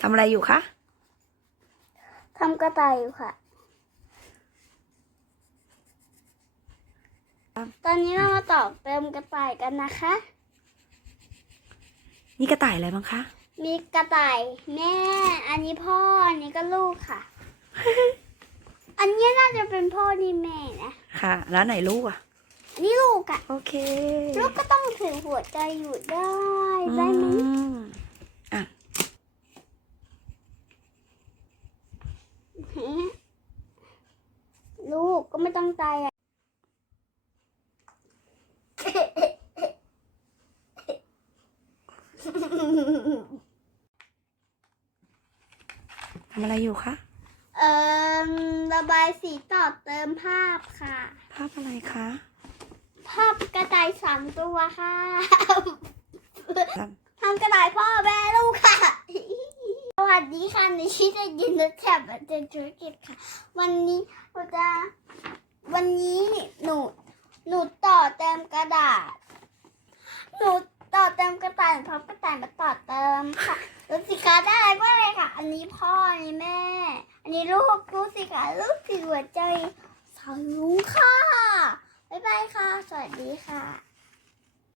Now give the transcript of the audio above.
ทำอะไรอยู่คะทำกระต่ายอยู่ค่ะ ตอนนี้เรามาต่อเติมกระต่ายกันนะคะ นี่กระต่ายอะไรบ้างคะมีกระต่ายแม่ อันนี้พ่อ อันนี้ก็ลูกค่ะ อันนี้น่าจะเป็นพ่อนี่แม่นะ ค่ะ แล้วไหนลูกอะ อันนี้ลูกอะโอเค ลูกก็ต้องถือหัวใจอยู่ได้ได้ไหม อืม ลูกก็ไม่ต้องตายอะทำอะไรอยู่คะ เอ่อระบายสีต่อเติมภาพค่ะ ภาพอะไรคะ ภาพกระต่ายสามตัวค่ะ ครับ ทำกระต่ายพ่อแม่ลูกค่ะ ส วัสดีค่ะในชื่อจะยินดีแถบบันเทิงธุรกิจค่ะ วันนี้เราจะวันนี้หนูหนูต่อเติมกระดาษ หนูต่อเติมกระต่ายพร้อมกระต่ายมาต่อเติมค่ะดูสิคะได้อะไรก็เลยค่ะ อันนี้พ่ออันนี้แม่ อันนี้ลูกดูสิคะลูกสีหัวใจสาวลุงค่ะบ๊ายบายค่ะ สวัสดีค่ะ